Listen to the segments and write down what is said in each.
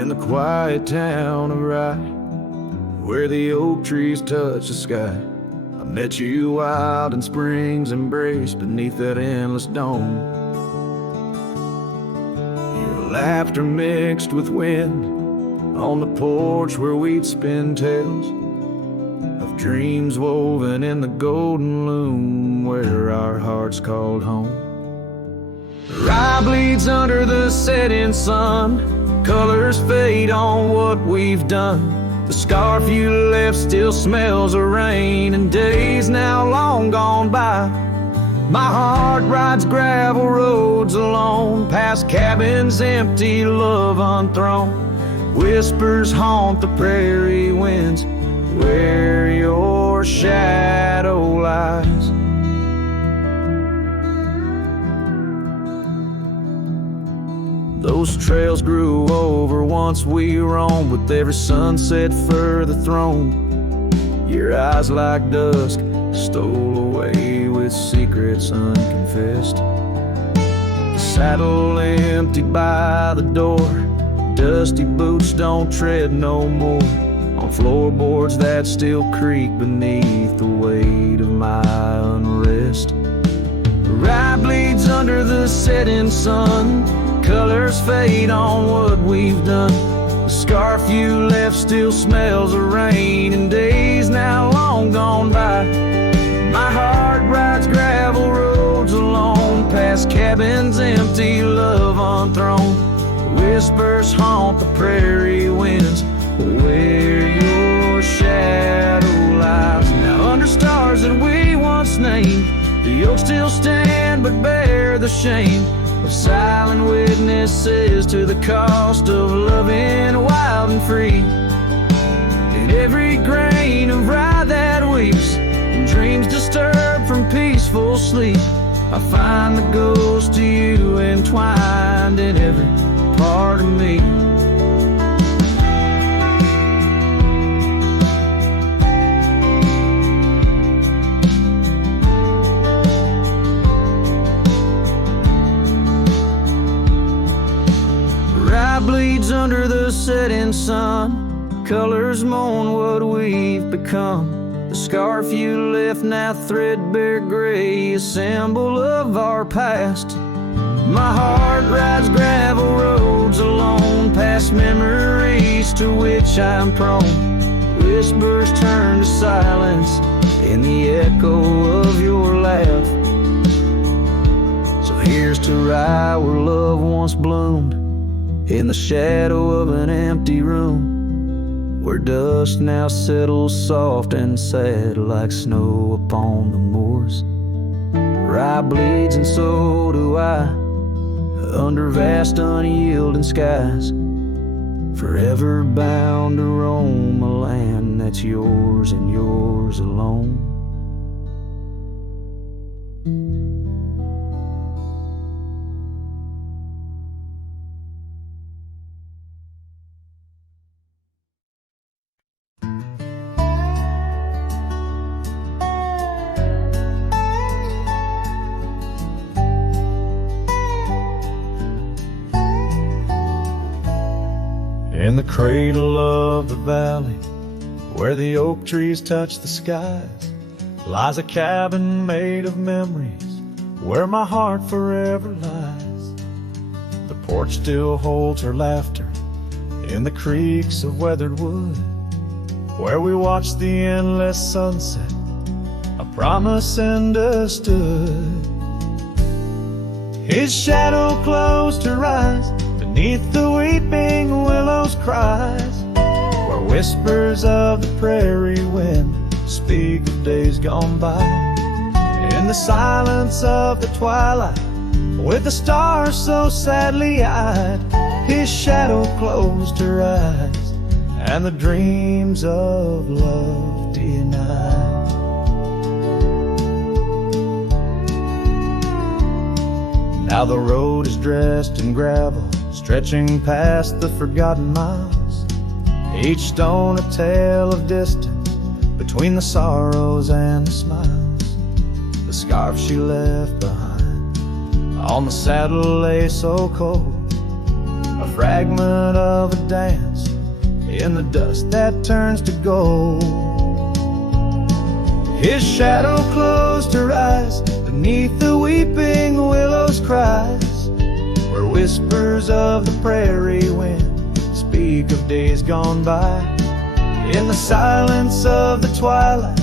in the quiet town of Rye, where the oak trees touch the sky. I met you wild in spring's embrace beneath that endless dome. Your laughter mixed with wind on the porch where we'd spin tales of dreams woven in the golden loom where our hearts called home. Rye bleeds under the setting sun, colors fade on what we've done. The scarf you left still smells of rain and days now long gone by. My heart rides gravel roads alone, past cabins empty, love unthrown. Whispers haunt the prairie winds where your shadow lies. Those trails grew over once we roamed, with every sunset further thrown. Your eyes like dusk stole away with secrets unconfessed. The saddle emptied by the door, dusty boots don't tread no more on floorboards that still creak beneath the weight of my unrest. Rye bleeds under the setting sun, colors fade on what we've done. The scarf you left still smells of rain and days now long gone by. My heart rides gravel roads alone, past cabins empty, love unthrown. Whispers haunt the prairie winds where your shadow lies. Now under stars that we once named, the oaks still stand but bear the shame of silent witnesses to the cost of loving wild and free. In every grain of rye that weeps, and dreams disturbed from peaceful sleep, I find the ghost of you entwined in every part of me. Bleeds under the setting sun, colors mourn what we've become. The scarf you left now threadbare gray, a symbol of our past. My heart rides gravel roads alone, past memories to which I'm prone. Whispers turn to silence in the echo of your laugh. So here's to Rye where love once bloomed, in the shadow of an empty room, where dust now settles soft and sad like snow upon the moors. Rye bleeds and so do I, under vast unyielding skies, forever bound to roam a land that's yours and yours alone. In the cradle of the valley, where the oak trees touch the skies, lies a cabin made of memories, where my heart forever lies. The porch still holds her laughter in the creaks of weathered wood, where we watched the endless sunset, a promise understood. His shadow closed her eyes beneath the weeping willows' cries, where whispers of the prairie wind speak of days gone by. In the silence of the twilight, with the stars so sadly eyed, his shadow closed her eyes, and the dreams of love denied. Now the road is dressed in gravel, stretching past the forgotten miles, each stone a tale of distance between the sorrows and the smiles. The scarf she left behind on the saddle lay so cold, a fragment of a dance in the dust that turns to gold. His shadow closed her eyes beneath the weeping willows' cries, where whispers of the prairie wind speak of days gone by. In the silence of the twilight,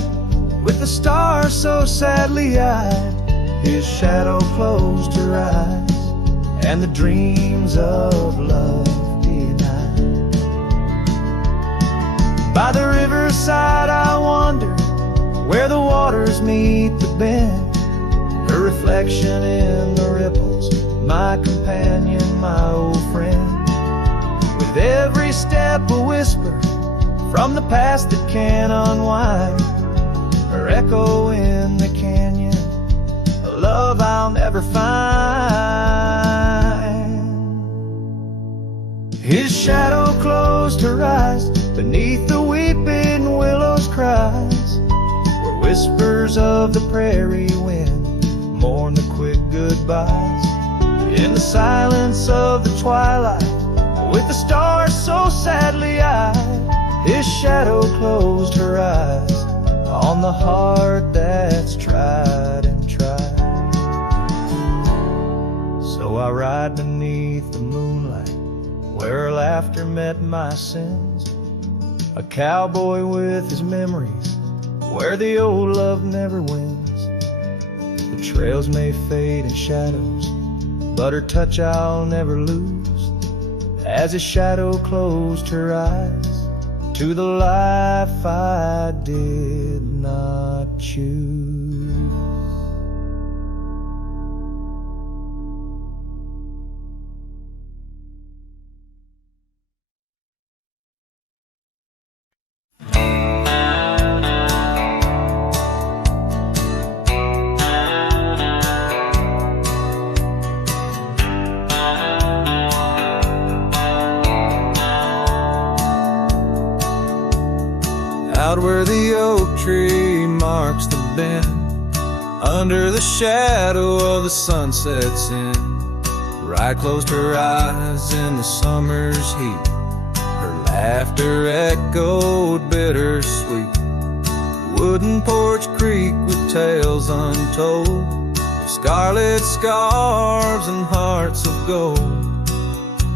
with the stars so sadly eyed, his shadow closed her eyes, and the dreams of love denied. By the riverside I wandered, where the waters meet the bend, her reflection in the ripples, my companion, my old friend. With every step a whisper from the past that can unwind, her echo in the canyon, a love I'll never find. His shadow closed her eyes beneath the weeping willows' cries, where whispers of the prairie wind mourn the quick goodbyes. In the silence of the twilight, with the stars so sadly eyed, his shadow closed her eyes on the heart that's tried and tried. So I ride beneath the moonlight, where her laughter met my sins, a cowboy with his memories, where the old love never wins. The trails may fade in shadows, but her touch I'll never lose, as his shadow closed her eyes to the life I did not choose. Out where the oak tree marks the bend, under the shadow of the sunset's end, Right closed her eyes in the summer's heat. Her laughter echoed bittersweet. Wooden porch creek with tales untold, scarlet scarves and hearts of gold.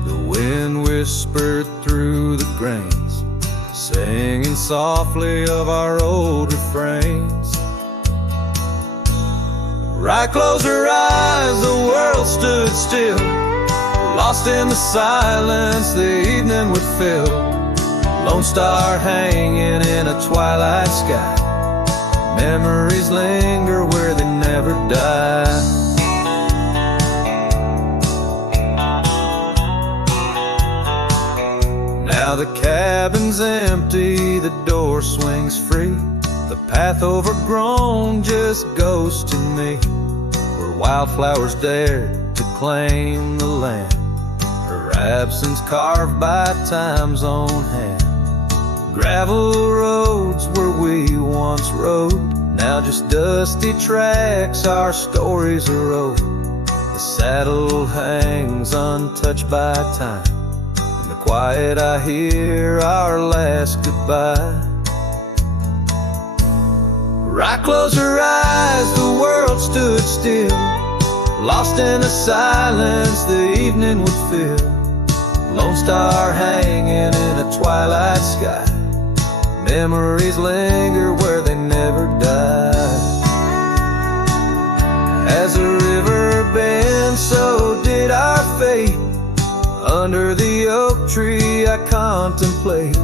The wind whispered through the grains, singing softly of our old refrains. Right closed her eyes, the world stood still. Lost in the silence, the evening would fill. Lone star hanging in a twilight sky. Memories linger where they never die. Now the cabin's empty, the door swings free. The path overgrown, just ghosting me, where wildflowers dared to claim the land. Her absence carved by time's own hand. Gravel roads where we once rode, now just dusty tracks, our stories erode. The saddle hangs untouched by time. In the quiet I hear our last goodbye. Right closed her eyes, the world stood still. Lost in the silence, the evening would fill. Lone star hanging in a twilight sky. Memories linger where they never die. As the river bends, so did our fate. Under the oak tree I contemplate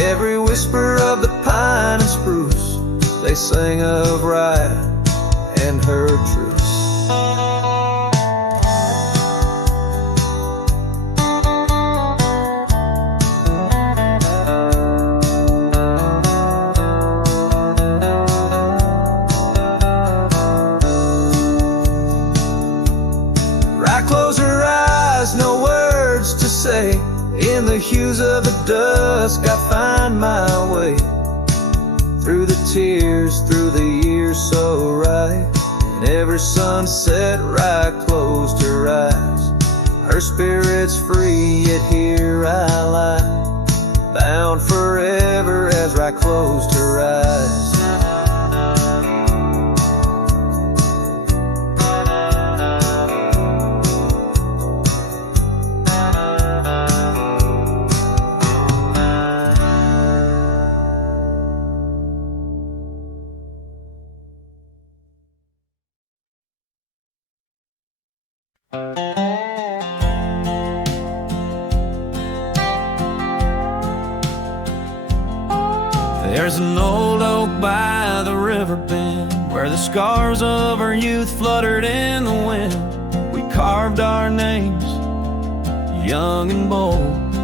every whisper of the pine and spruce. They sing of riot and her truce. Right close her eyes, no words to say. In the hues of the dusk I find my way. Through the tears, through the years so right. And every sunset right closed her eyes. Her spirit's free, yet here I lie, bound forever as I closed her eyes. There's an old oak by the river bend where the scars of our youth fluttered in the wind. We carved our names, young and bold,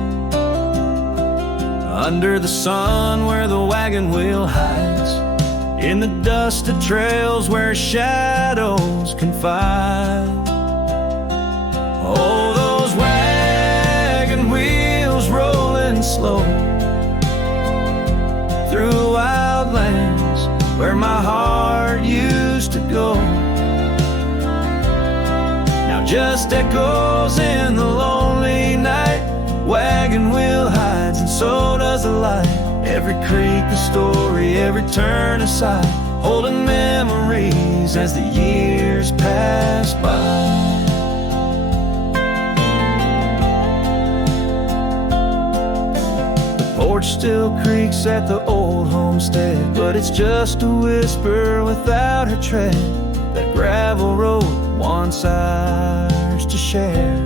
under the sun where the wagon wheel hides, in the dusted trails where shadows confide. Oh, those wagon wheels rolling slow through wild lands where my heart used to go, now just echoes in the lonely night. Wagon wheel hides and so does the light. Every creek a story, every turn a sigh, holding memories as the years pass by. Porch still creaks at the old homestead, but it's just a whisper without her tread. That gravel road once ours to share,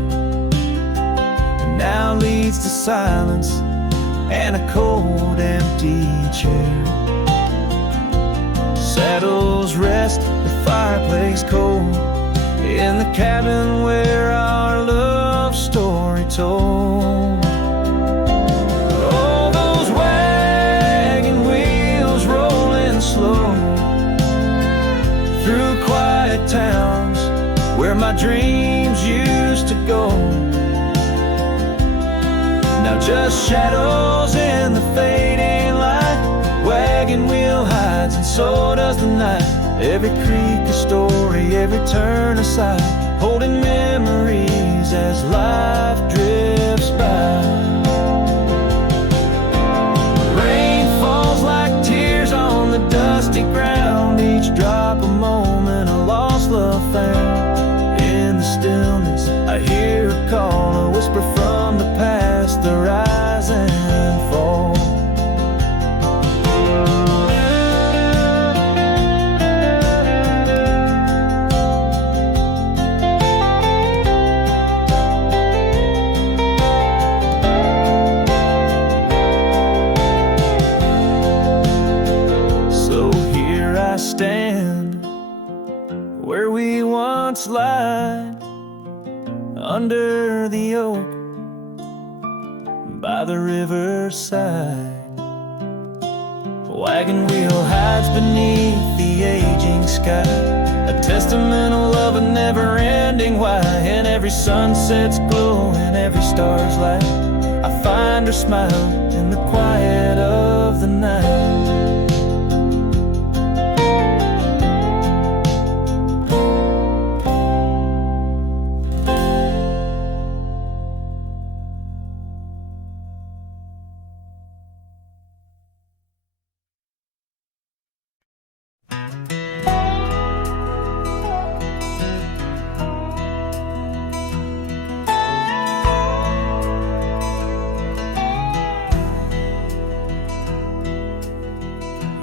and now leads to silence and a cold, empty chair. Saddles rest, the fireplace cold, in the cabin where our love story told. Slow through quiet towns where my dreams used to go, now just shadows in the fading light. Wagon wheel hides and so does the night. Every creek a story, every turn a sigh, holding memories as life drifts by. On the dusty ground, each drop a moment, a lost love found. In the stillness I hear a call, a whisper from the past, the rise and fall. Stand where we once lied, under the oak by the riverside. Wagon wheel hides beneath the aging sky, a testament of love, a never-ending why. And every sunset's glow and every star's light, I find her smile in the quiet of the night.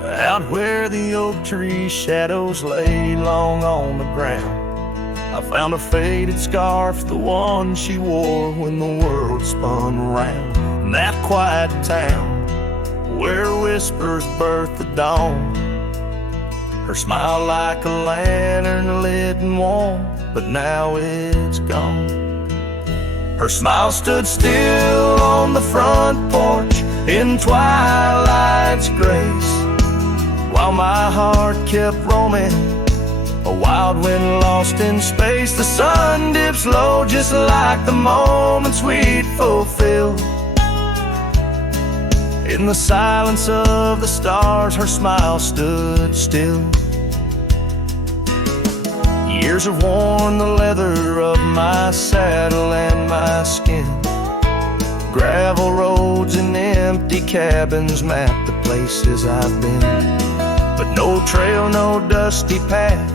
Out where the oak tree shadows lay long on the ground, I found a faded scarf, the one she wore when the world spun around. In that quiet town where whispers birth the dawn, her smile like a lantern lit and warm, but now it's gone. Her smile stood still on the front porch in twilight's grace, while my heart kept roaming, a wild wind lost in space. The sun dips low just like the moments we'd fulfill. In the silence of the stars, her smile stood still. Years have worn the leather of my saddle and my skin. Gravel roads and empty cabins map the places I've been. But no trail, no dusty path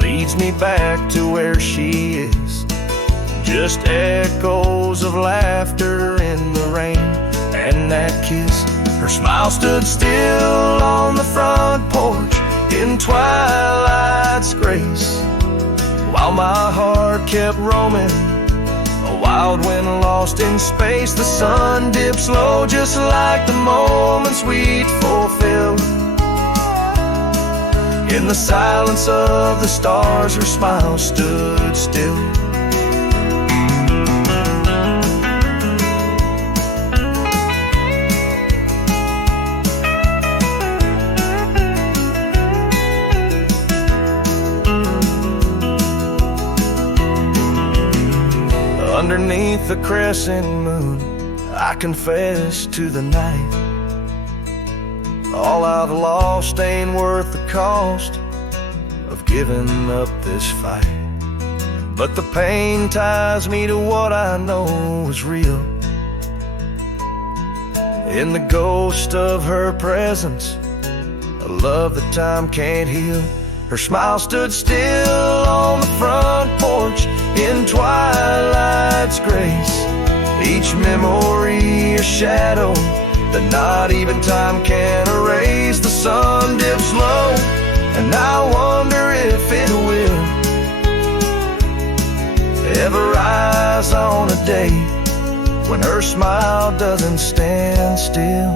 leads me back to where she is. Just echoes of laughter in the rain and that kiss. Her smile stood still on the front porch in twilight's grace, while my heart kept roaming, a wild wind lost in space. The sun dips low just like the moments we'd fulfilled. In the silence of the stars, her smile stood still. Underneath the crescent moon, I confess to the night, all I've lost ain't worth the cost of giving up this fight. But the pain ties me to what I know is real. In the ghost of her presence, a love that time can't heal. Her smile stood still on the front porch in twilight's grace. Each memory a shadow that not even time can erase. The sun dips low, and I wonder if it will ever rise on a day when her smile doesn't stand still.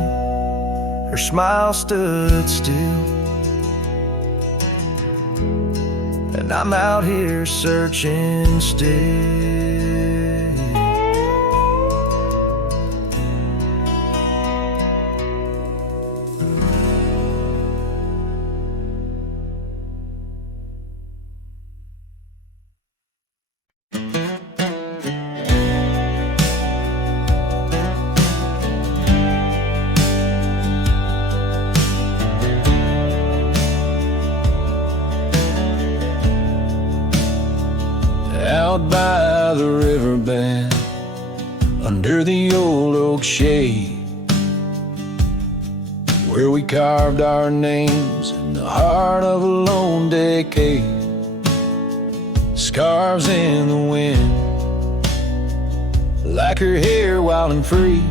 Her smile stood still, and I'm out here searching still. Out by the riverbed, under the old oak shade, where we carved our names in the heart of a lone decade. Scarves in the wind, like her hair wild and free.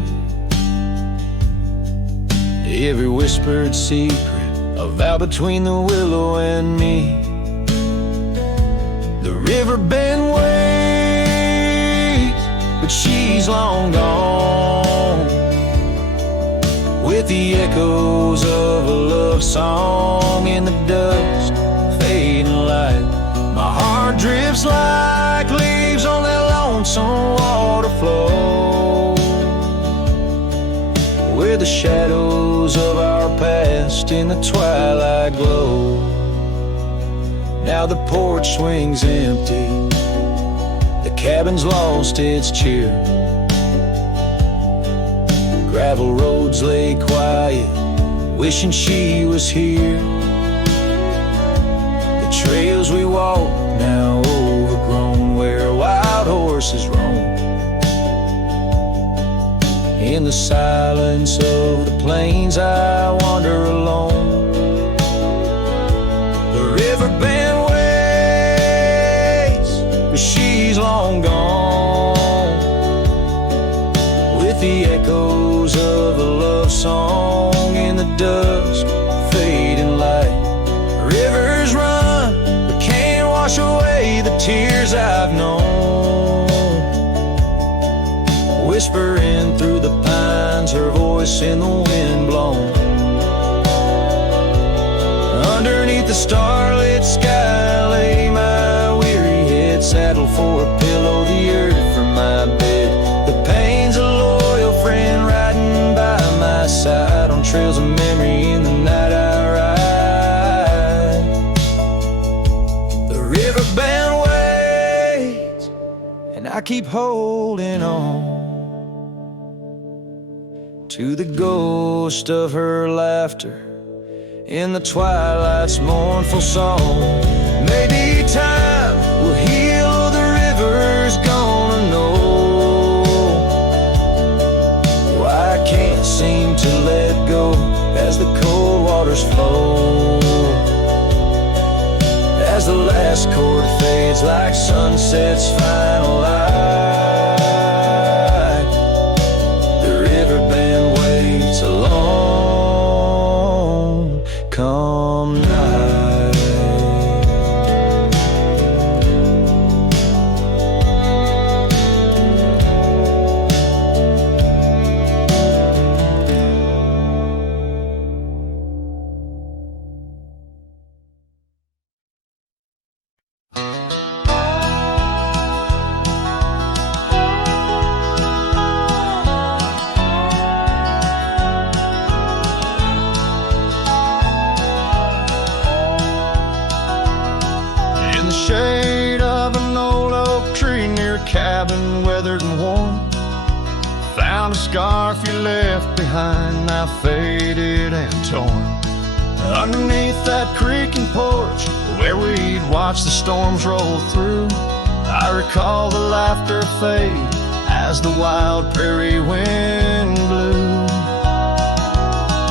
Every whispered secret, a vow between the willow and me. The river bend waits, but she's long gone, with the echoes of a love song in the dust, fading light. My heart drifts like leaves on that lonesome water flow, where the shadows of our past in the twilight glow. Now the porch swings empty, the cabin's lost its cheer. Gravel roads lay quiet, wishing she was here. The trails we walk now overgrown, where wild horses roam. In the silence of the plains I wander alone. The river bend waits, but she's long gone, with the echoes of a love song in the dusk, fading light. Rivers run, but can't wash away the tears I've known. Whispering through the pines, her voice in the wind blown. Underneath the starlit sky lay my weary head, saddled for a pillow, the earth for my bed. The pain's a loyal friend riding by my side, on trails of memory in the night I ride. The river bend waits, and I keep holding on to the ghost of her laughter in the twilight's mournful song. Maybe time to let go as the cold waters flow. As the last chord fades like sunset's final light, the riverbend waits a long come night. Shade of an old oak tree near a cabin, weathered and worn. Found a scarf you left behind, now faded and torn. Underneath that creaking porch where we'd watch the storms roll through, I recall the laughter fade as the wild prairie wind blew.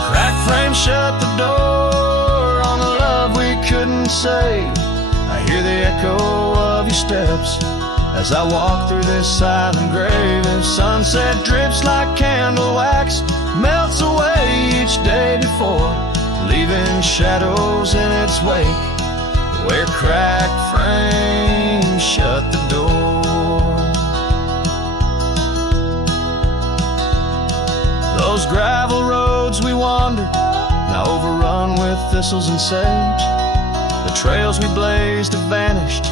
Crack frame shut the door on the love we couldn't say. I hear the echo of your steps as I walk through this silent grave. If sunset drips like candle wax, melts away each day before, leaving shadows in its wake where cracked frames shut the door. Those gravel roads we wandered, now overrun with thistles and sage. The trails we blazed have vanished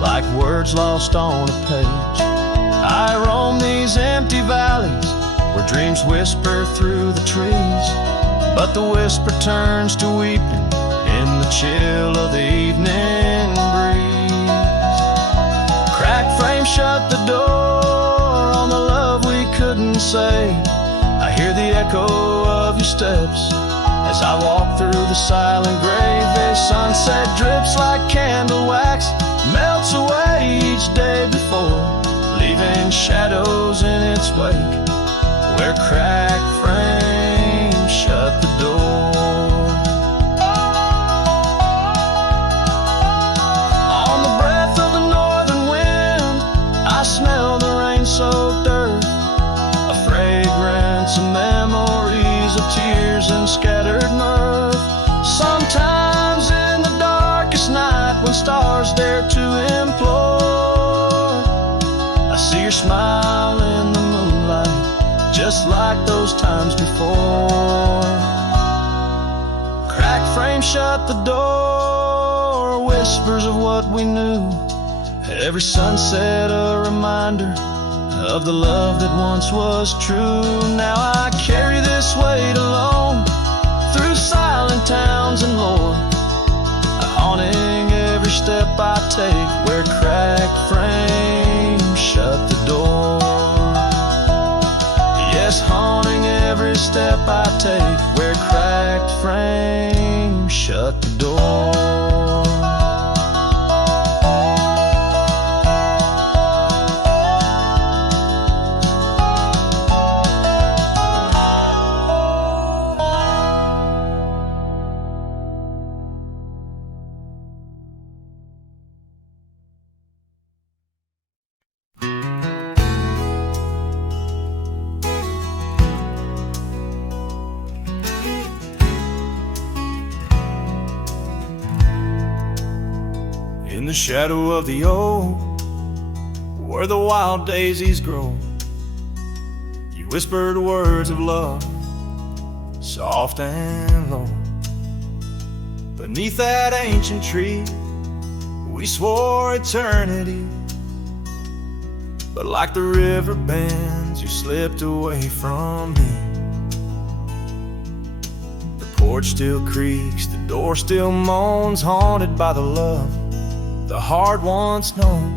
like words lost on a page. I roam these empty valleys where dreams whisper through the trees, but the whisper turns to weeping in the chill of the evening breeze. Cracked frame shut the door on the love we couldn't say. I hear the echo of your steps as I walk through the silent grave. The sunset drips like candle wax, melts away each day before, leaving shadows in its wake where cracked frames shut the door. On the breath of the northern wind, I smell the rain-soaked earth, a fragrance of memories of tears and scattered mirth. Sometimes in the darkest night when stars dare to implore, I see your smile in the moonlight just like those times before. Cracked frame shut the door, whispers of what we knew. Every sunset a reminder of the love that once was true. Now I carry this weight alone through silent towns and lore, haunting every step I take where cracked frames shut the door. Yes, haunting every step I take where cracked frames shut the door. In the shadow of the oak, where the wild daisies grow, you whispered words of love, soft and low. Beneath that ancient tree, we swore eternity, but like the river bends, you slipped away from me. The porch still creaks, the door still moans, haunted by the love the heart once known.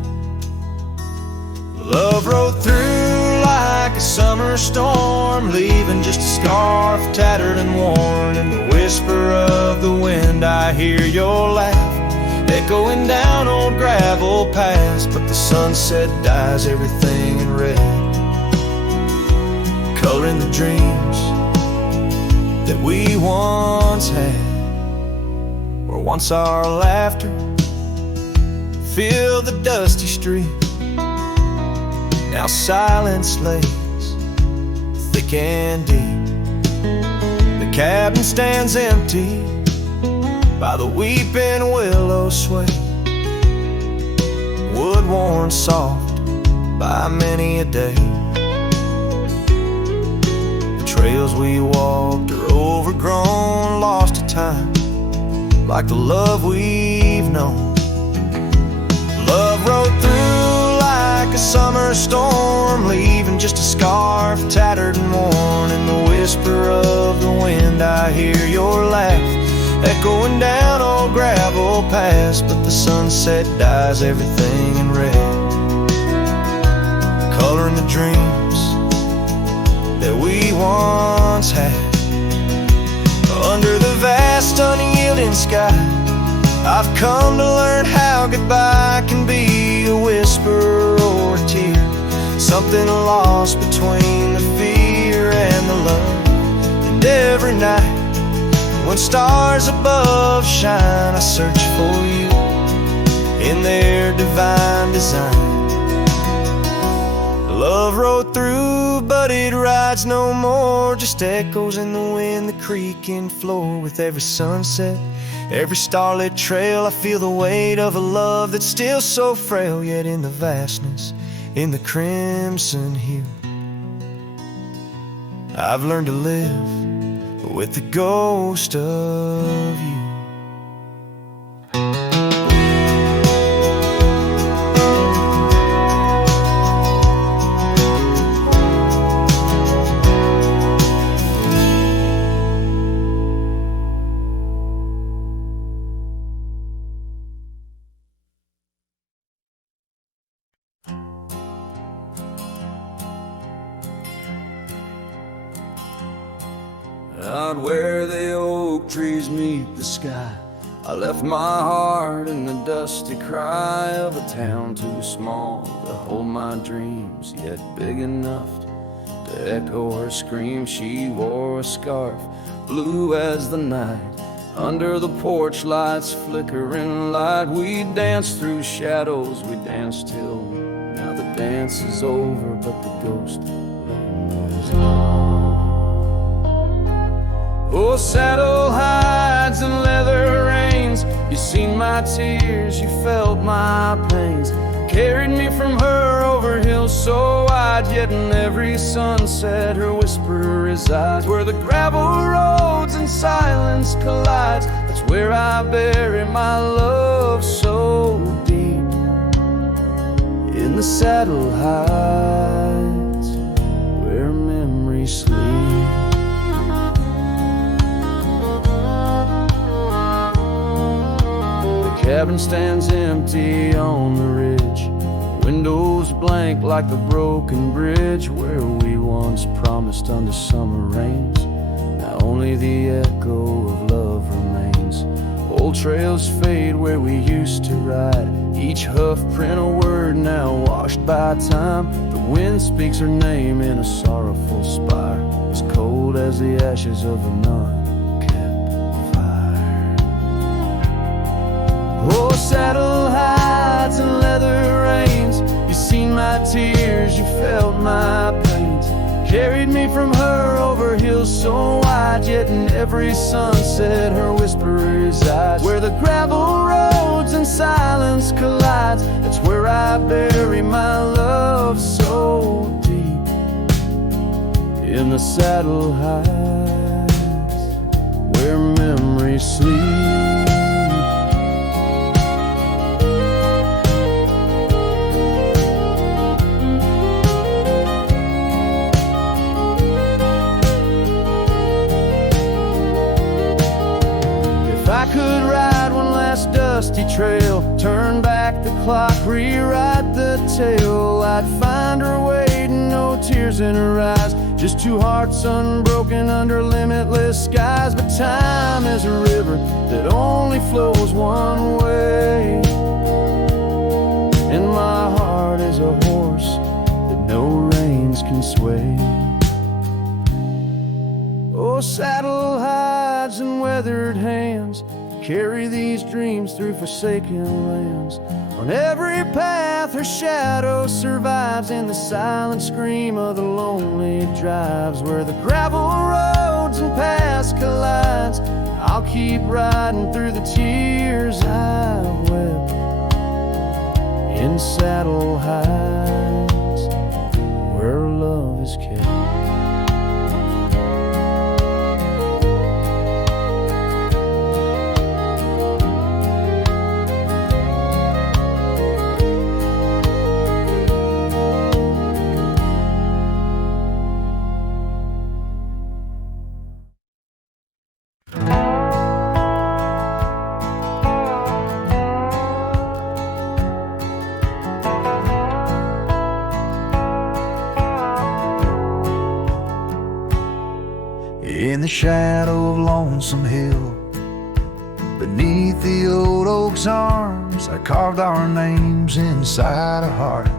Love rode through like a summer storm, leaving just a scarf tattered and worn. In the whisper of the wind I hear your laugh echoing down old gravel paths, but the sunset dyes everything in red, coloring the dreams that we once had, where once our laughter filled the dusty street. Now silence lays thick and deep. The cabin stands empty by the weeping willow sway, wood worn soft by many a day. The trails we walked are overgrown, lost to time, like the love we've known. Love rode through like a summer storm, leaving just a scarf tattered and worn. In the whisper of the wind I hear your laugh echoing down old gravel paths, but the sunset dyes everything in red, coloring the dreams that we once had. Under the vast unyielding sky, I've come to learn how goodbye can be a whisper or a tear, something lost between the fear and the love. And every night when stars above shine, I search for you in their divine design. Love rode through, but it rides no more, just echoes in the wind, the creaking floor. With every sunset, every starlit trail, I feel the weight of a love that's still so frail, yet in the vastness, in the crimson hue, I've learned to live with the ghost of you. Out where the oak trees meet the sky, I left my heart in the dusty cry of a town too small to hold my dreams, yet big enough to echo her scream. She wore a scarf, blue as the night, under the porch lights flickering light. We danced through shadows, we danced till now the dance is over, but the ghost was gone. Oh, saddle hides and leather reins, you seen my tears, you felt my pains, carried me from her over hills so wide, yet in every sunset her whisper resides. Where the gravel roads and silence collides, that's where I bury my love so deep. In the saddle hides where memories sleep. Cabin stands empty on the ridge, windows blank like the broken bridge where we once promised under summer rains. Now only the echo of love remains. Old trails fade where we used to ride, each hoof print a word now washed by time. The wind speaks her name in a sorrowful spire, as cold as the ashes of a nun. Oh, saddle hides and leather reins, you seen my tears, you felt my pains, carried me from her over hills so wide, yet in every sunset her whisper resides. Where the gravel roads and silence collides, that's where I bury my love so deep. In the saddle hides where memories sleep. Could ride one last dusty trail, turn back the clock, rewrite the tale, I'd find her waiting, no tears in her eyes, just two hearts unbroken under limitless skies. But time is a river that only flows one way, and my heart is a horse that no reins can sway. Oh, saddle hides and weathered hands carry these dreams through forsaken lands. On every path her shadow survives, in the silent scream of the lonely drives. Where the gravel roads and paths collides, I'll keep riding through the tears I've wept in saddle hides where love is kept. In the shadow of Lonesome Hill, beneath the old oak's arms, I carved our names inside a heart,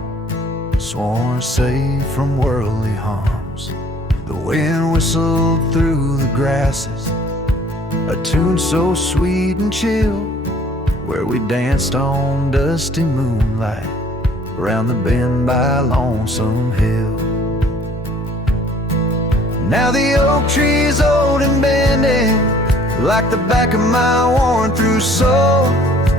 sworn safe from worldly harms. The wind whistled through the grasses, a tune so sweet and chill, where we danced on dusty moonlight around the bend by Lonesome Hill. Now the oak tree's old and bending, like the back of my worn-through soul.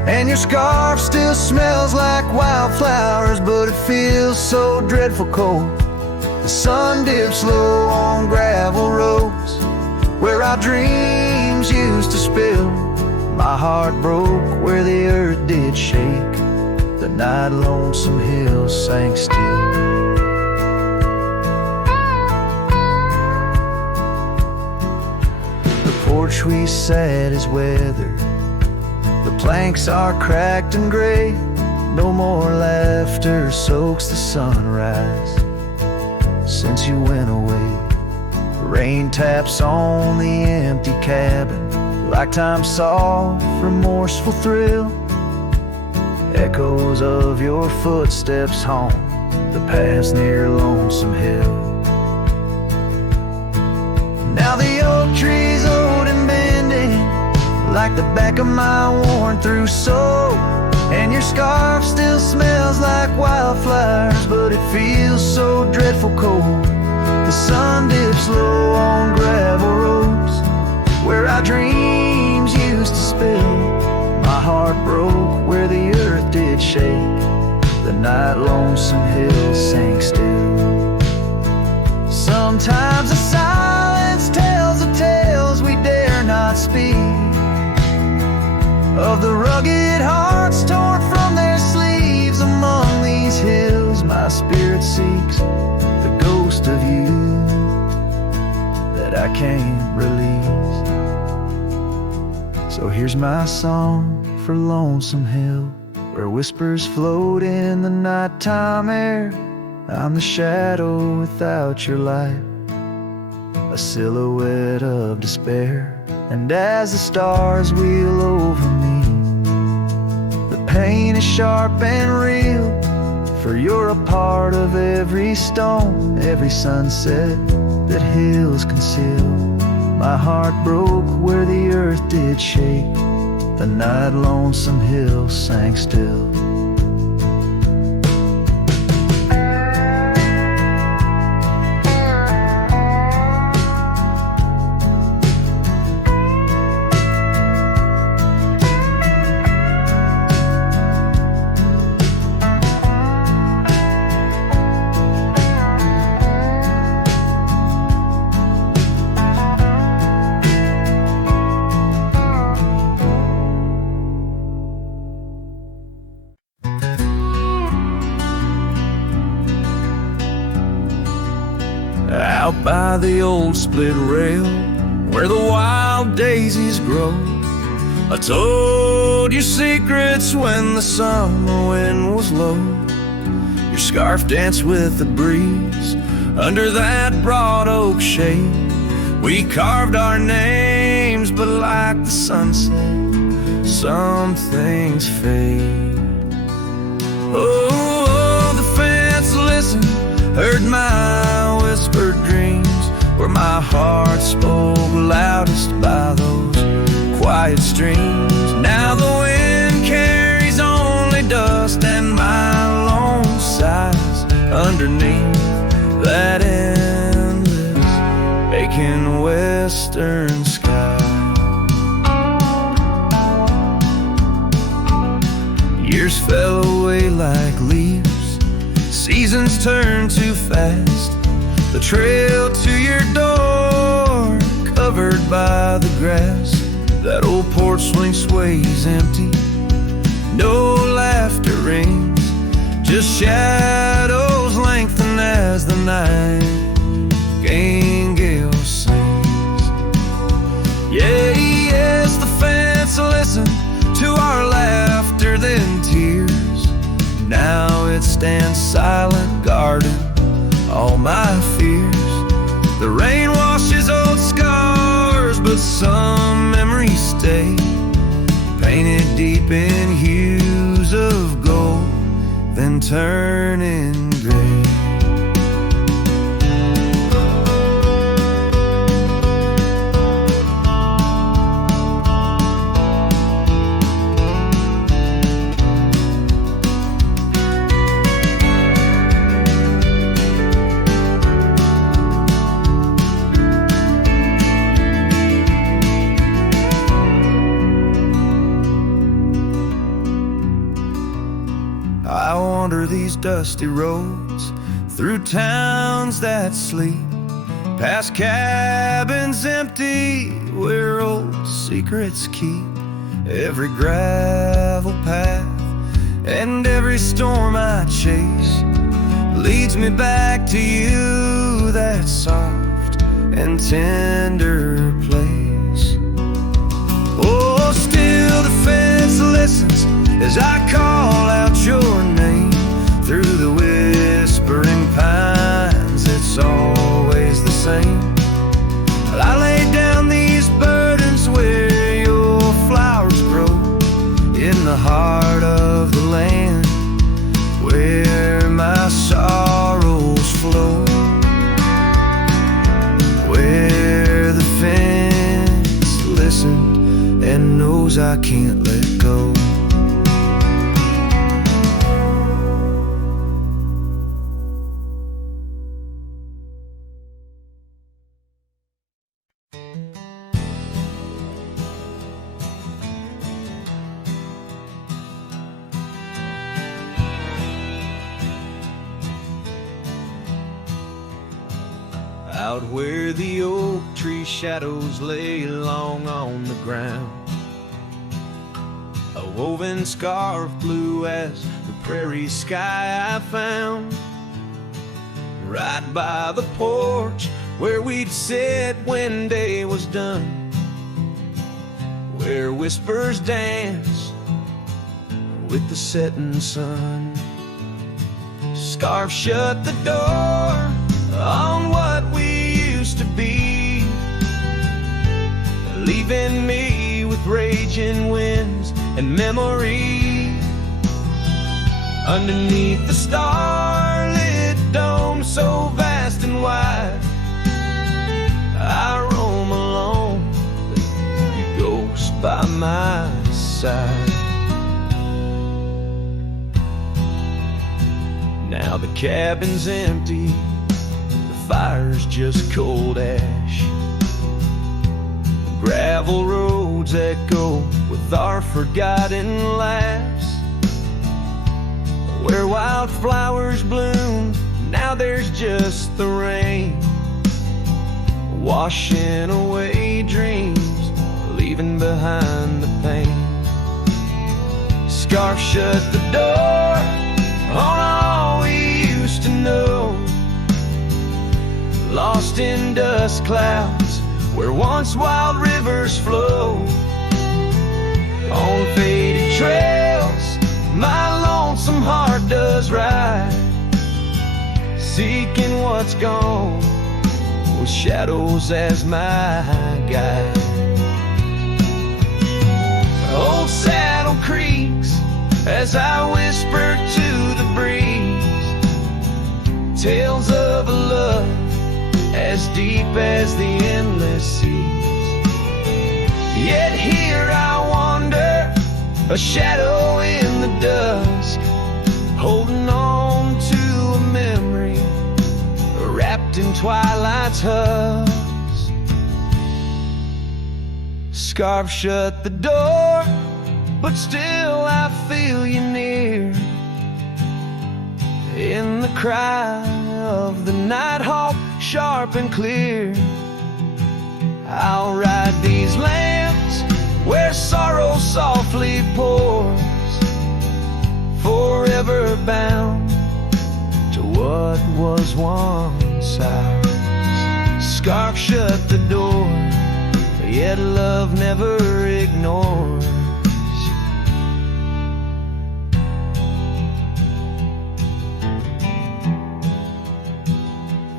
And your scarf still smells like wildflowers, but it feels so dreadful cold. The sun dips low on gravel roads where our dreams used to spill. My heart broke where the earth did shake, the night Lonesome Hill sank still. The porch we sat is weathered, the planks are cracked and gray. No more laughter soaks the sunrise since you went away. Rain taps on the empty cabin like time's soft, remorseful thrill. Echoes of your footsteps haunt the paths near Lonesome Hill. Now the oak tree's old and bending, like the back of my worn-through soul. And your scarf still smells like wildflowers, but it feels so dreadful cold. The sun dips low on gravel roads where our dreams used to spill. My heart broke where the earth did shake, the night Lonesome Hill sank still. Sometimes the silence tells the tales we dare not speak, of the rugged hearts torn from their sleeves. Among these hills my spirit seeks the ghost of you that I can't release. So here's my song for Lonesome Hill, where whispers float in the nighttime air. I'm the shadow without your light, a silhouette of despair. And as the stars wheel over me, the pain is sharp and real, for you're a part of every stone, every sunset that hills conceal. My heart broke where the earth did shake, the night Lonesome Hill sank still. Out by the old split rail where the wild daisies grow, I told you secrets when the summer wind was low. Your scarf danced with the breeze under that broad oak shade. We carved our names, but like the sunset, some things fade. Oh, the fence listened, heard my whispered dreams, where my heart spoke loudest by those quiet streams. Now the wind carries only dust and my lone sighs underneath that endless aching western sky. Years fell away like leaves, seasons turn too fast. The trail to your door, covered by the grass. That old porch swing sways empty, no laughter rings, just shadows lengthen as the nightingale sings. Yeah, yes, the fence listened to our laughter, then tears. Now it stands silent, guarding all my fears. The rain washes old scars, but some memories stay, painted deep in hues of gold, then turning gray. I wander these dusty roads through towns that sleep, past cabins empty where old secrets keep. Every gravel path and every storm I chase leads me back to you, that soft and tender place. Oh, still the fence listens as I call out your name through the whispering pines. It's always the same. I lay down these burdens where your flowers grow, in the heart of the land where my sorrows flow, where the fence listened and knows I can't let go. Out where the oak tree shadows lay long on the ground, a woven scarf blue as the prairie sky I found. Right by the porch where we'd sit when day was done, where whispers dance with the setting sun. Scarf shut the door on what we used to be, leaving me with raging winds and memory. Underneath the starlit dome so vast and wide, I roam alone, your ghost by my side. Now the cabin's empty, fire's just cold ash. Gravel roads echo with our forgotten laughs. Where wildflowers bloom, now there's just the rain, washing away dreams, leaving behind the pain. Scarf shut the door on all we used to know, lost in dust clouds where once wild rivers flow. On faded trails my lonesome heart does ride, seeking what's gone with shadows as my guide. Old saddle creaks as I whisper to the breeze, tales of a love as deep as the endless seas. Yet here I wander, a shadow in the dusk, holding on to a memory wrapped in twilight's husk. Scarf shut the door, but still I feel you near. In the cry of the nighthawk, sharp and clear, I'll ride these lands where sorrow softly pours, forever bound to what was once ours. Scarf shut the door, yet love never ignores.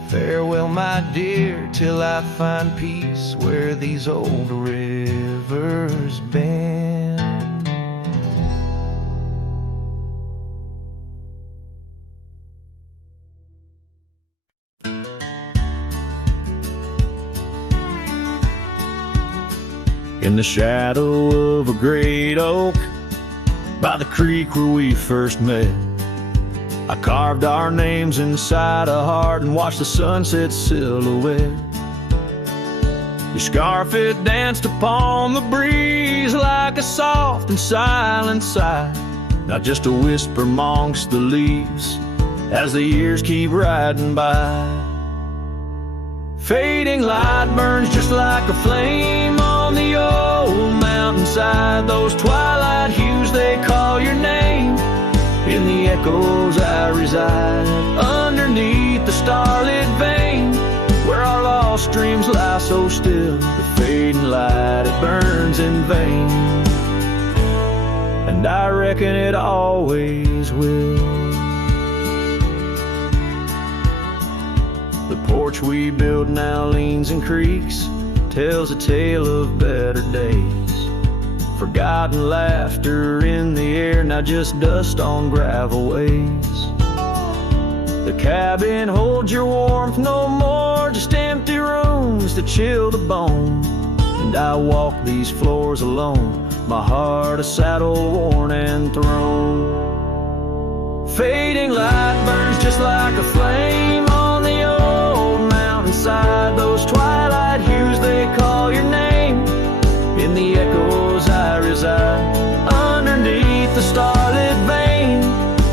Farewell, my dear, till I find peace where these old rivers bend. In the shadow of a great oak, by the creek where we first met, I carved our names inside a heart and watched the sunset silhouette. Your scarf, it danced upon the breeze like a soft and silent sigh, not just a whisper amongst the leaves as the years keep riding by. Fading light burns just like a flame on the old mountainside. Those twilight hues, they call your name. In the echoes I reside, underneath the starlit vein, where our lost dreams lie so still. The fading light, it burns in vain, and I reckon it always will. The porch we built now leans and creaks, tells a tale of better days. Forgotten laughter in the air, now just dust on gravel ways. The cabin holds your warmth no more, just empty rooms to chill the bone. And I walk these floors alone, my heart a saddle worn and thrown. Fading light burns just like a flame on the old mountainside. Those twilight hues, they call your name. In the echoes I reside, underneath the starlit vein,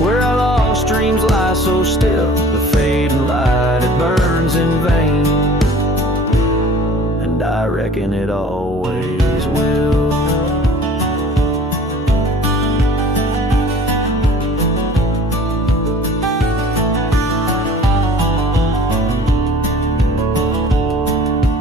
where our lost dreams lie so still. The fading light, it burns in vain, and I reckon it always will.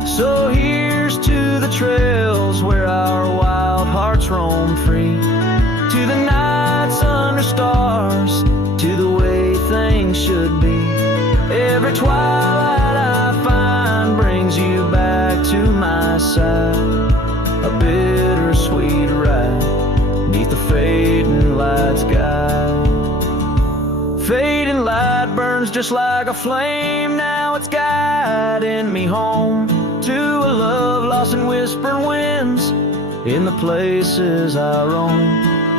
So here's to the trails where our wild hearts roam free, to the nights under stars, to the way things should be. Every twilight I find brings you back to my side, a bittersweet ride neath the fading light sky. Fading light burns just like a flame, now it's guiding me home to a love lost in whispered winds in the places I roam.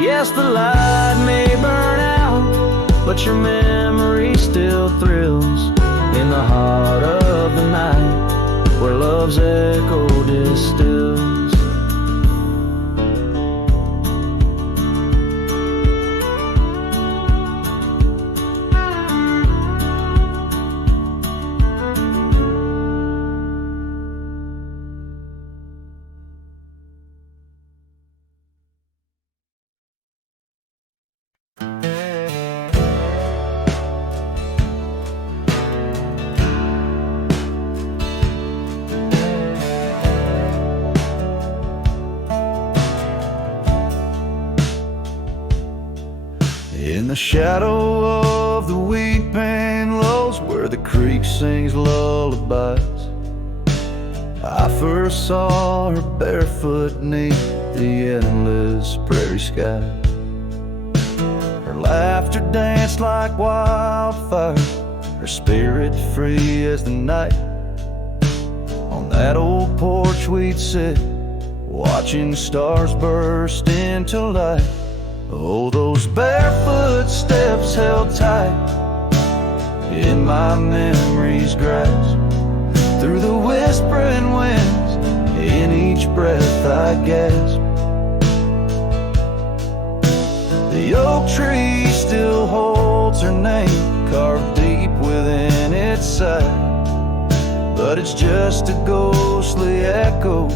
Yes, the light may burn out, but your memory still thrills in the heart of the night, where love's echo distills. In the shadow of the weeping willows, where the creek sings lullabies, I first saw her barefoot neath the endless prairie sky. Her laughter danced like wildfire, her spirit free as the night. that old porch we'd sit, watching stars burst into light. Oh, those barefoot steps held tight in my memory's grasp. Through the whispering winds, in each breath I gasp. The oak tree still holds her name, carved deep within its side. But it's just a ghostly echo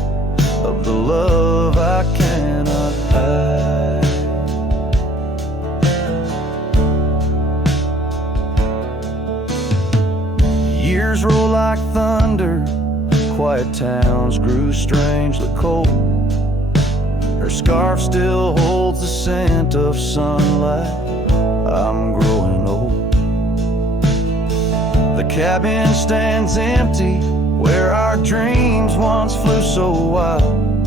of the love I cannot hide. Years roll like thunder, quiet towns grew strangely cold. Her scarf still holds the scent of sunlight. I'm growing old. The cabin stands empty, where our dreams once flew so wild.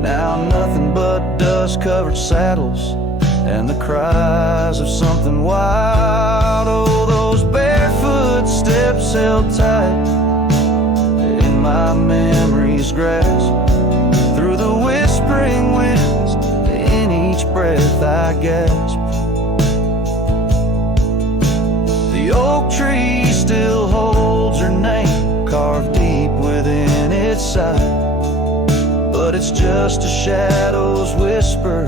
Now nothing but dust-covered saddles and the cries of something wild. Oh, those barefoot steps held tight in my memory's grasp. Through the whispering winds, in each breath I gasp. The oak tree still holds her name, carved deep within its side. But it's just a shadow's whisper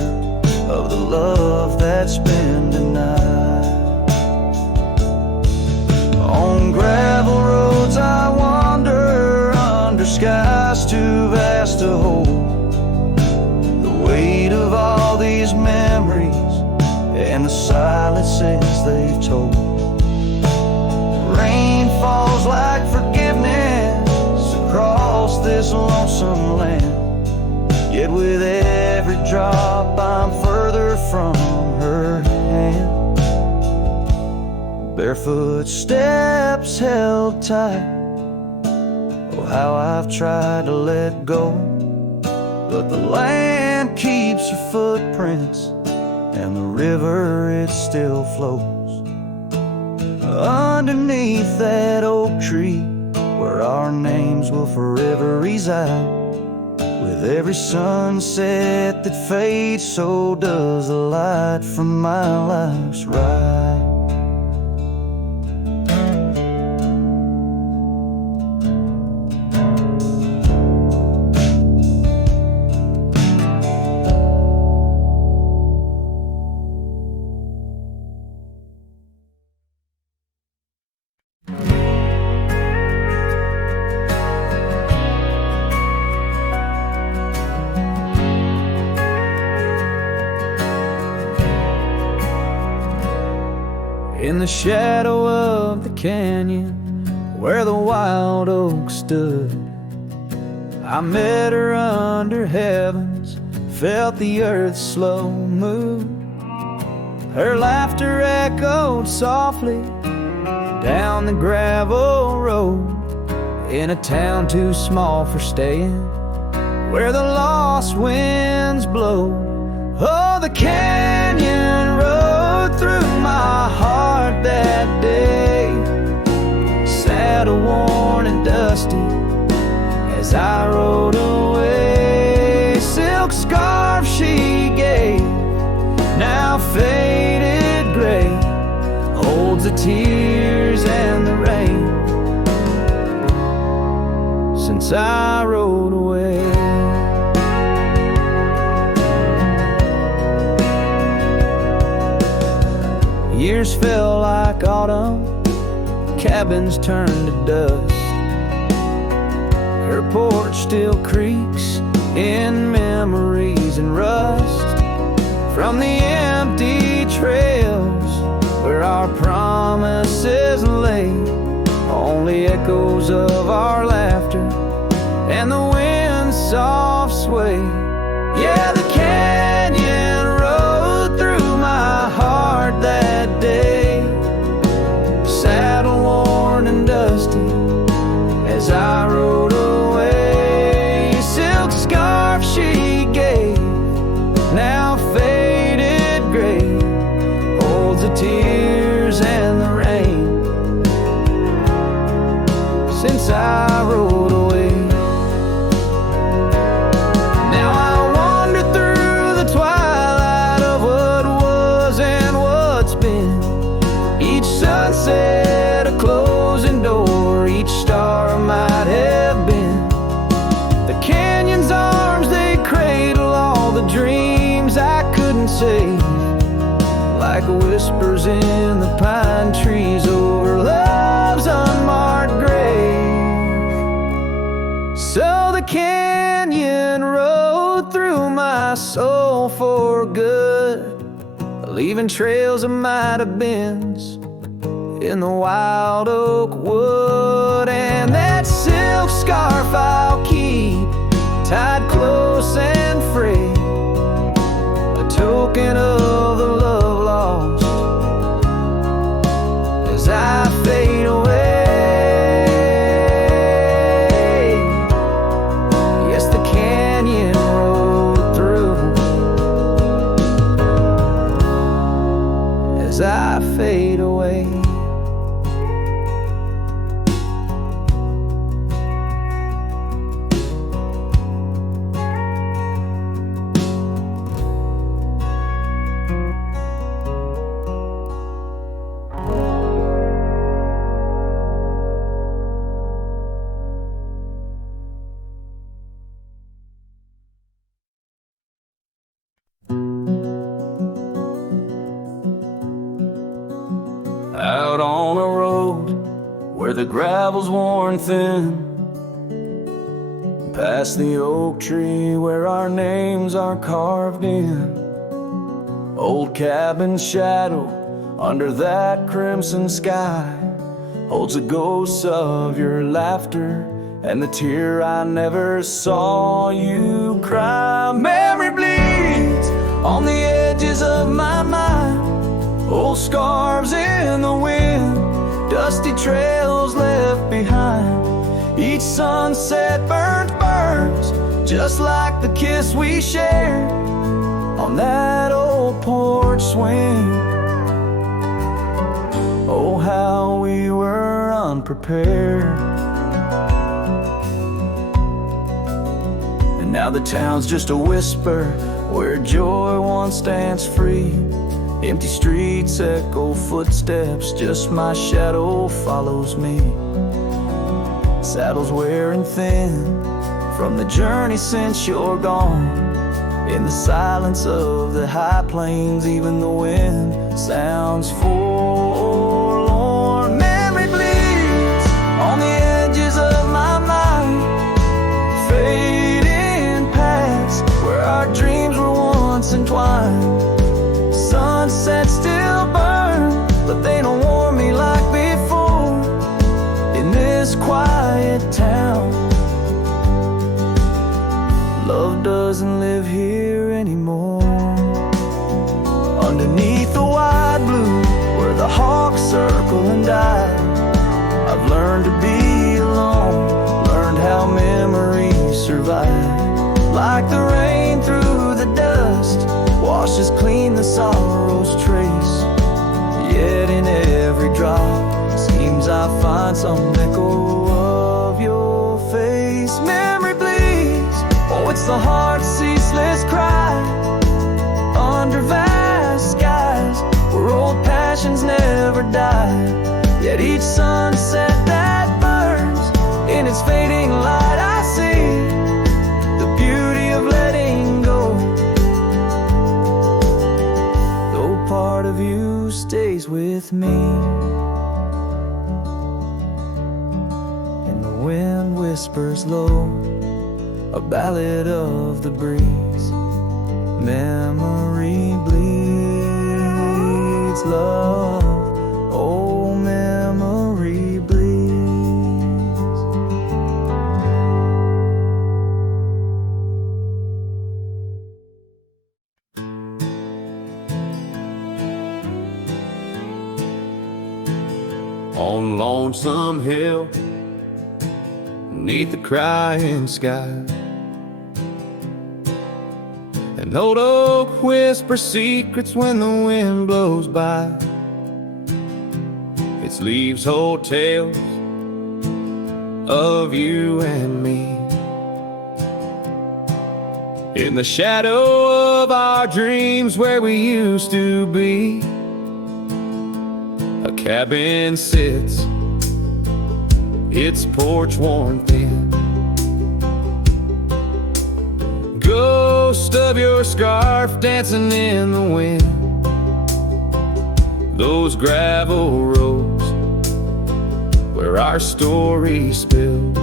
of the love that's been denied. On gravel roads I wander, under skies too vast to hold. The weight of all these memories and the silences they've told. Rain falls like forgiveness across this lonesome land. Yet with every drop I'm further from her hand. Barefoot steps held tight. Oh, how I've tried to let go, but the land keeps her footprints, and the river, it still flows. Underneath that oak tree, where our names will forever reside. With every sunset that fades, so does the light from my life's ride. In the shadow of the canyon, where the wild oak stood, I met her under heavens, felt the earth's slow move. Her laughter echoed softly down the gravel road, in a town too small for staying, where the lost winds blow. Oh, the canyon rode through my heart that day, saddle worn and dusty as I rode away. Silk scarf she gave, now faded gray, holds the tears and the rain since I rode away. Years fell like autumn, cabins turned to dust. Her porch still creaks in memories and rust from the empty trails where our promises lay. Only echoes of our laughter and the wind's soft sway. Yeah, the canyon rode through my heart that day, saddle worn and dusty as I rode away. Silk scarf she gave, now faded gray, holds the tears and the rain since I rode away. like whispers in the pine trees over love's unmarked grave. So the canyon rode through my soul for good, leaving trails of might have beens in the wild oak wood. And that silk scarf I'll keep tied close and free, a token of the love lost as I fade away. Yes, the canyon rode through as I fade away. Out on a road where the gravel's worn thin, past the oak tree where our names are carved in. Old cabin shadow under that crimson sky holds the ghosts of your laughter and the tear I never saw you cry. Memory bleeds on the edges of my mind, old scarves in the wind, dusty trails left behind. Each sunset burns just like the kiss we shared on that old porch swing. Oh, how we were unprepared. And now the town's just a whisper where joy once danced free. Empty streets echo footsteps, just my shadow follows me. Saddles wearing thin from the journey since you're gone. In the silence of the high plains, even the wind sounds forlorn. Memory bleeds on the edges of my mind, fading past where our dreams were once entwined. Sunsets still burn, but they don't warm me like before in this quiet town. Love doesn't live here anymore. Underneath the wide blue where the hawks circle and die, I've learned to be alone, learned how memories survive. Like the rain through the dust washes clean the sorrow's trace, yet in every drop seems I find some echo of your face. Memory bleeds, oh, it's the heart's ceaseless cry under vast skies where old passions never die. Yet each sunset that burns, in its fading light I see the beauty of letting go. Though part of you stays with me, and the wind whispers low a ballad of the breeze. Memory bleeds love, oh memory bleeds. On Lonesome Hill, neath the crying sky, an old oak whispers secrets when the wind blows by. Its leaves hold tales of you and me. In the shadow of our dreams where we used to be, a cabin sits, its porch worn thin. Ghost of your scarf dancing in the wind, those gravel roads where our stories spilled.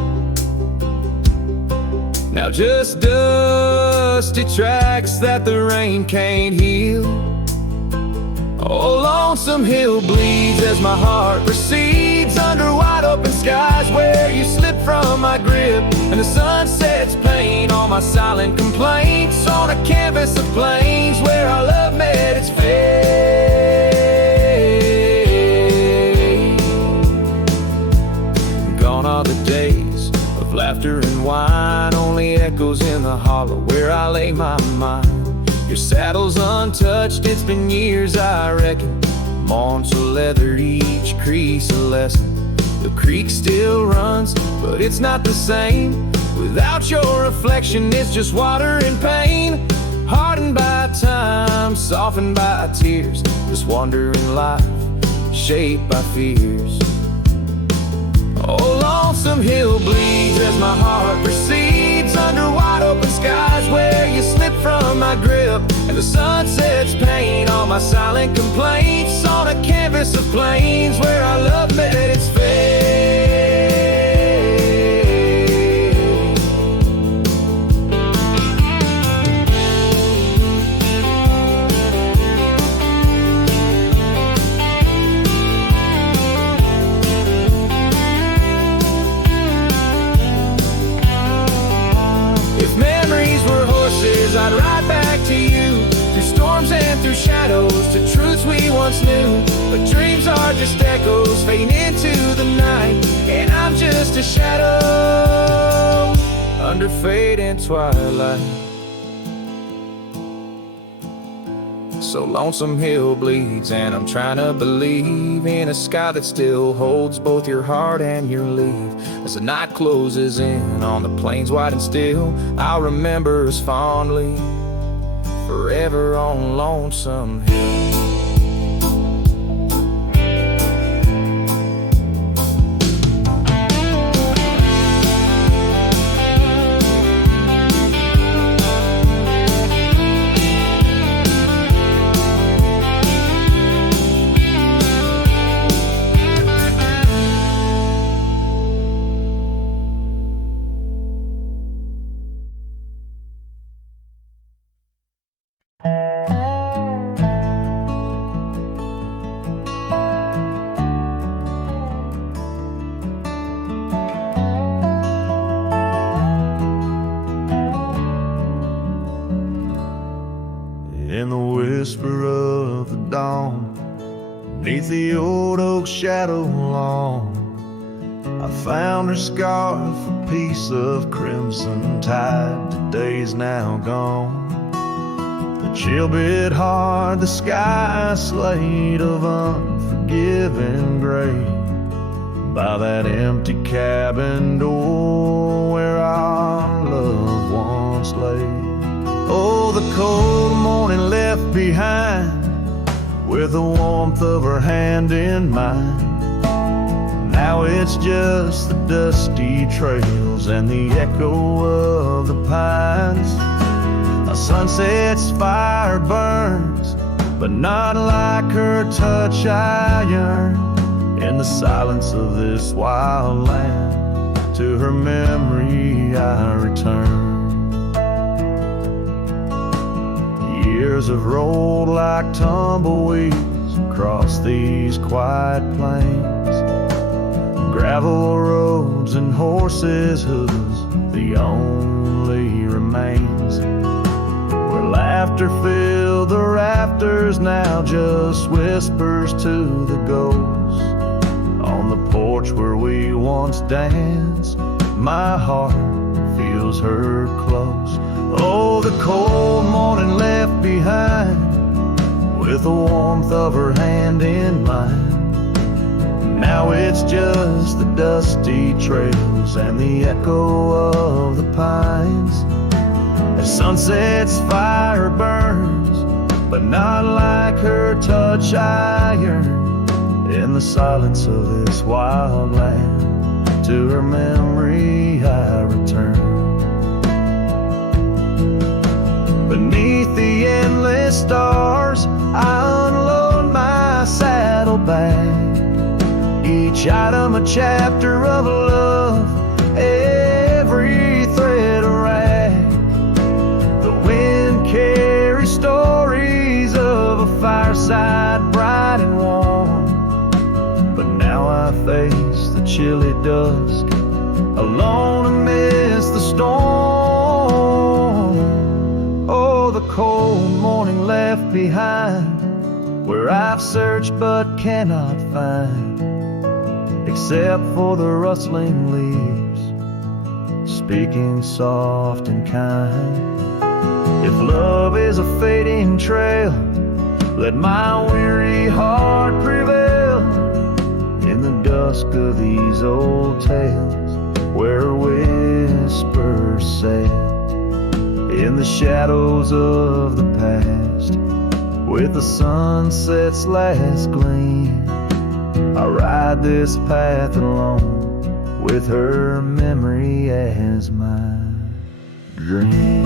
Now just dusty tracks that the rain can't heal. Oh, lonesome hill bleeds as my heart recedes under wide open skies where you slip from my grip, and the sun sets paint on my silent complaints on a canvas of plains where our love met its fate. Gone are the days of laughter and wine, only echoes in the hollow where I lay my mind. Your saddle's untouched, it's been years I reckon. Mourn's leathered, each crease a lesson. The creek still runs, but it's not the same. Without your reflection, it's just water and pain. Hardened by time, softened by tears. This wandering life, shaped by fears. Oh, lonesome hill bleeds as my heart recedes under wide open skies where you slip from my grip, and the sun sets paint on my silent complaints on a canvas of plains where our love met its fate. I'd ride back to you, through storms and through shadows, to truths we once knew. But dreams are just echoes fading into the night, and I'm just a shadow under fading twilight. So lonesome hill bleeds, and I'm trying to believe in a sky that still holds both your heart and your leave. As the night closes in on the plains wide and still, I'll remember us fondly, forever on Lonesome Hill. In the whisper of the dawn, beneath the old oak shadow long, I found her scarf, a piece of crimson tide. Today's now gone. The chill bit hard, the sky slate of unforgiving gray, by that empty cabin door where our loved ones lay. Oh, the cold morning left behind, with the warmth of her hand in mine. Now it's just the dusty trails and the echo of the pines. A sunset's fire burns, but not like her touch I yearn. In the silence of this wild land, to her memory I return. Years have rolled like tumbleweeds across these quiet plains. Gravel roads and horses' hooves, the only remains. Where laughter filled the rafters, now just whispers to the ghosts. On the porch where we once danced, my heart feels her close. Oh, the cold morning left behind, with the warmth of her hand in mine. Now it's just the dusty trails and the echo of the pines. As sunset's fire burns, but not like her touch I yearn. In the silence of this wild land, to her memory I return. Beneath the endless stars, I unload my saddle bag. Each item a chapter of love, every thread a rag. The wind carries stories of a fireside bright and warm. But now I face the chilly dusk, alone amidst the storm. Oh, the cold morning left behind, where I've searched but cannot find, except for the rustling leaves, speaking soft and kind. If love is a fading trail, let my weary heart prevail in the dusk of these old tales, where whispers sail in the shadows of the past. With the sunset's last gleam, I ride this path alone, with her memory as my dream.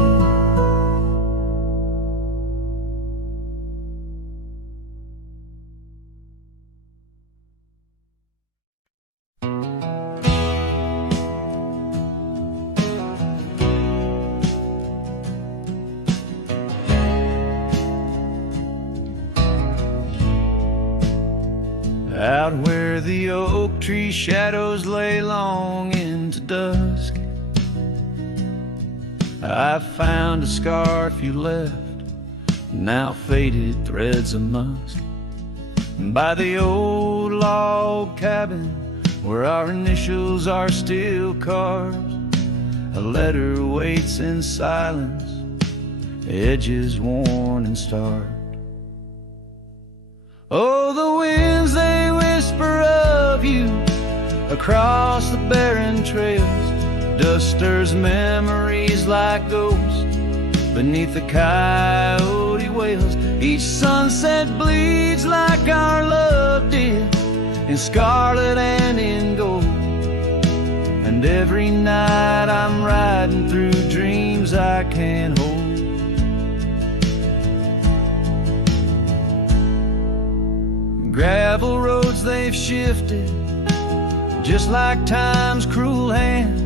Out where the oak tree shadows lay long into dusk, I found a scarf you left, now faded threads of musk. By the old log cabin where our initials are still carved, a letter waits in silence, edges worn and starved. Oh, the winds, they whisper of you across the barren trails. Dusters memories like ghosts beneath the coyote wails. Each sunset bleeds like our love did, in scarlet and in gold. And every night I'm riding through dreams I can't hold. Gravel roads, they've shifted just like time's cruel hand.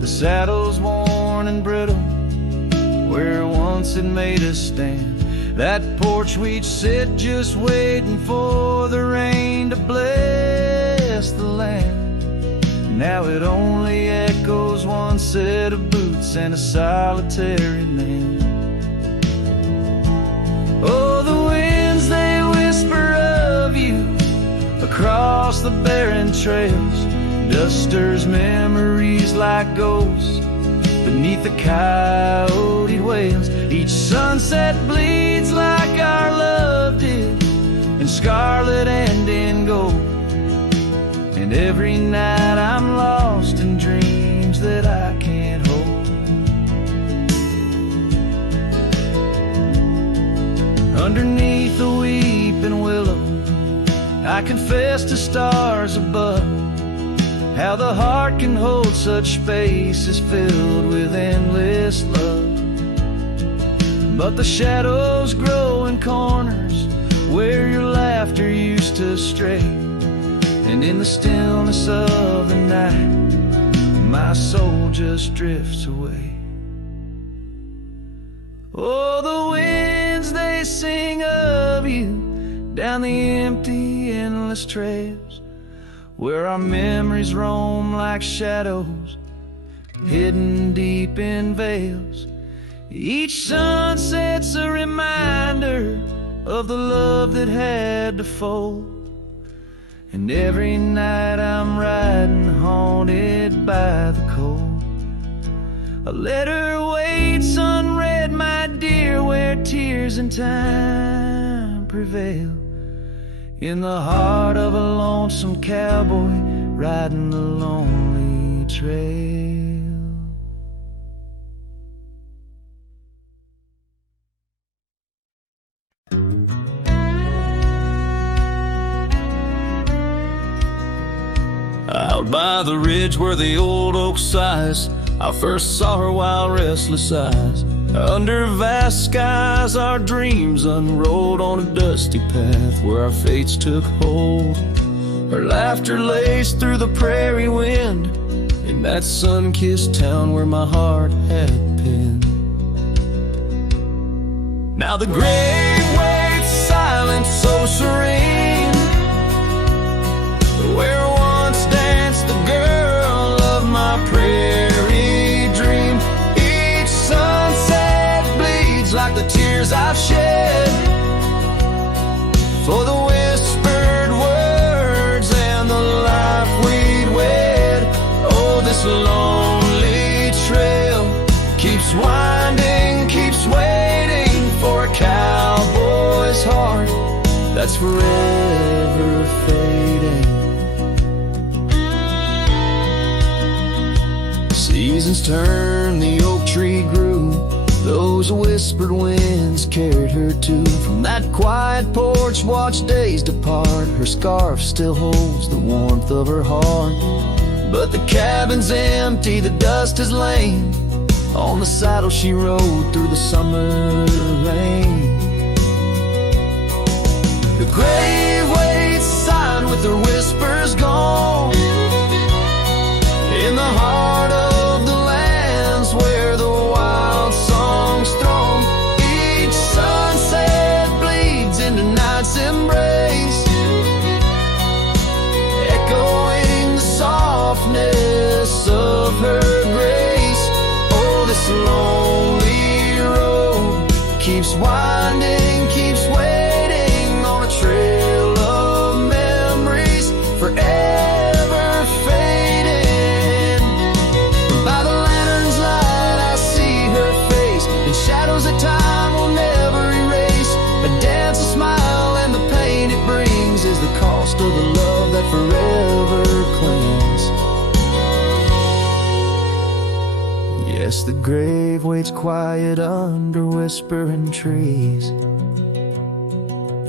The saddle's worn and brittle where once it made us stand. That porch we'd sit just waiting for the rain to bless the land. Now it only echoes one set of boots and a solitary man. Oh, the winds, they whisper of you across the barren trails. Dusters memories like ghosts beneath the coyote wails. Each sunset bleeds like our love did, in scarlet and in gold. And every night I'm lost in dreams that I can't hold. Underneath the weeping willow, I confess to stars above, how the heart can hold such spaces filled with endless love. But the shadows grow in corners where your laughter used to stray, and in the stillness of the night my soul just drifts away. Oh, the winds, they sing of you down the empty, endless trails, where our memories roam like shadows, hidden deep in veils. Each sunset's a reminder of the love that had to fold. And every night I'm riding, haunted by the cold. A letter waits unread, my dear, where tears and time prevail, in the heart of a lonesome cowboy riding the lonely trail. Out by the ridge where the old oak sighs, I first saw her wild restless eyes. Under vast skies, our dreams unrolled on a dusty path where our fates took hold. Our laughter laced through the prairie wind in that sun-kissed town where my heart had pinned. Now the grave waits silent, so serene, where once danced the girl of my prairie dream. Each sunset bleeds like the tears I've shed for the whispered words and the life we'd wed. Oh, this lonely trail keeps winding, keeps waiting for a cowboy's heart that's forever fading. Seasons turned, the oak tree grew, those whispered winds carried her to. From that quiet porch, watch days depart. Her scarf still holds the warmth of her heart. But the cabin's empty, the dust has lain on the saddle she rode through the summer rain. The grave waits silent with her whispers gone in the heart of the lands where the wild songs throng. Each sunset bleeds into night's embrace, echoing the softness of her grace. Oh, this lonely road keeps winding, keeps waiting on a trail of memories forever fading. By the lantern's light I see her face in shadows that time will never erase. A dance, a smile, and the pain it brings is the cost of the love that forever clings. Yes, the grave waits quiet under whispering trees,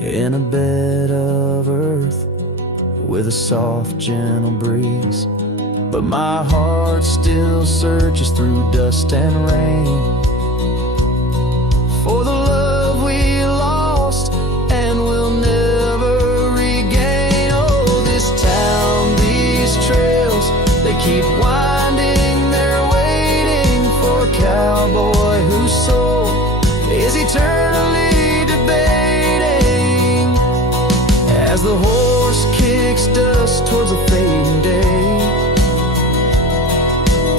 in a bed of earth with a soft, gentle breeze. But my heart still searches through dust and rain for the love we lost and will never regain. Oh, this town, these trails, they keep winding, they're waiting for a cowboy whose soul is eternally debating as the horse kicks dust towards a fading day.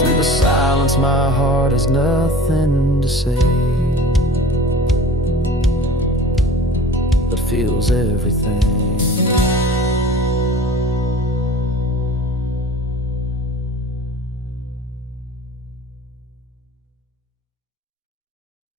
Through the silence my heart has nothing to say, but feels everything.